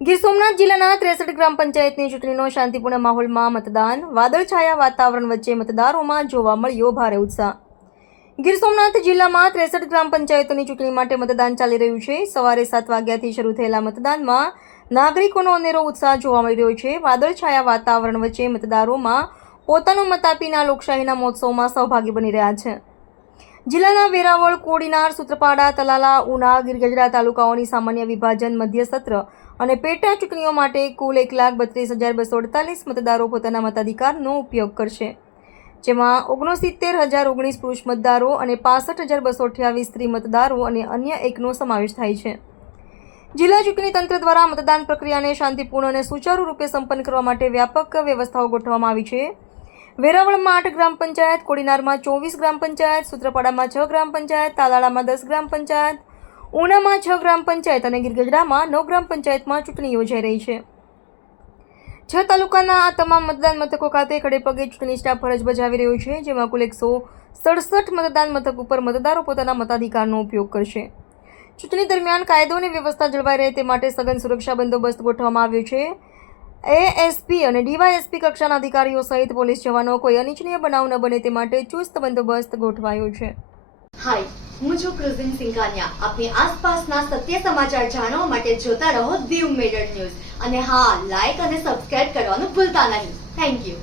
ગીર સોમનાથ જિલ્લાના 63 ગ્રામ પંચાયતની ચૂંટણીનો શાંતિપૂર્ણ માહોલમાં મતદાન, વાદળછાયા વાતાવરણ વચ્ચે મતદારોમાં જોવા મળ્યો ભારે ઉત્સાહ. ગીર સોમનાથ જિલ્લામાં 63 ગ્રામ પંચાયતોની ચૂંટણી માટે મતદાન ચાલી રહ્યું છે. સવારે 7 વાગ્યાથી શરૂ થયેલા મતદાનમાં નાગરિકોનો અનેરો ઉત્સાહ જોવા મળી રહ્યો છે. વાદળછાયા વાતાવરણ વચ્ચે મતદારોમાં પોતાનો મત આપીને લોકશાહીના મહોત્સવમાં સહભાગી બની રહ્યા છે. જિલ્લાના વેરાવળ, કોડીનાર, સૂત્રાપાડા, તલાલા, ઉના, ગીરગઢડા તાલુકાઓની સામાન્ય વિભાજન, મધ્ય સત્ર અને પેટા ચૂંટણીઓ માટે કુલ 1,32,248 મતદારો પોતાના મતાધિકારનો ઉપયોગ કરશે, જેમાં 69,019 પુરુષ મતદારો અને 65,228 સ્ત્રી મતદારો અને અન્ય એકનો સમાવેશ થાય છે. જિલ્લા ચૂંટણી તંત્ર દ્વારા મતદાન પ્રક્રિયાને શાંતિપૂર્ણ અને સુચારુ રૂપે સંપન્ન કરવા માટે વ્યાપક વ્યવસ્થાઓ ગોઠવવામાં આવી છે. વેરાવળમાં 8 ગ્રામ પંચાયત, કોડીનારમાં 24 ગ્રામ પંચાયત, સૂત્રાપાડામાં 6 ગ્રામ પંચાયત, તાલાળામાં 10 ગ્રામ પંચાયત, ઉનામાં 6 ગ્રામ પંચાયત અને ગીરગઢડામાં 9 ગ્રામ પંચાયતમાં ચૂંટણી યોજાઈ રહી છે. 6 તાલુકાના આ તમામ મતદાન મથકો ખાતે ખડેપગે ચૂંટણી સ્ટાફ ફરજ બજાવી રહ્યો છે, જેમાં કુલ 167 મતદાન મથક ઉપર મતદારો પોતાના મતાધિકારનો ઉપયોગ કરશે. ચૂંટણી દરમિયાન કાયદો અને વ્યવસ્થા જળવાઈ રહે તે માટે સઘન સુરક્ષા બંદોબસ્ત ગોઠવવામાં આવ્યો છે. એએસપી અને ડીવાયએસપી કક્ષાના અધિકારીઓ સહિત પોલીસ જવાનો કોઈ અનિચ્છનીય બનાવ ન બને તે માટે ચુસ્ત બંદોબસ્ત ગોઠવાયો છે. હાય, હું છું ક્રુઝિન સિંઘાનિયા. આપની આસપાસના સત્ય સમાચાર જાણવા માટે જોતા રહો દીવ મિરર ન્યૂઝ અને હા, લાઈક અને સબસ્ક્રાઇબ કરવાનું ભૂલતા નહીં. Thank you.